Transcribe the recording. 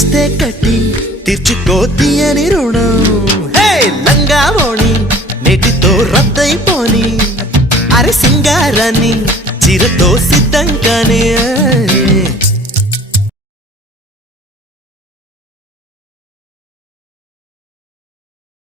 ఇస్తే కట్టి తీర్చుకో తీయని రుణం. హే లంగా ఓణి నేటితో రద్దయిపోని, అరే సింగారాన్ని చిరతో సిద్ధంగానే.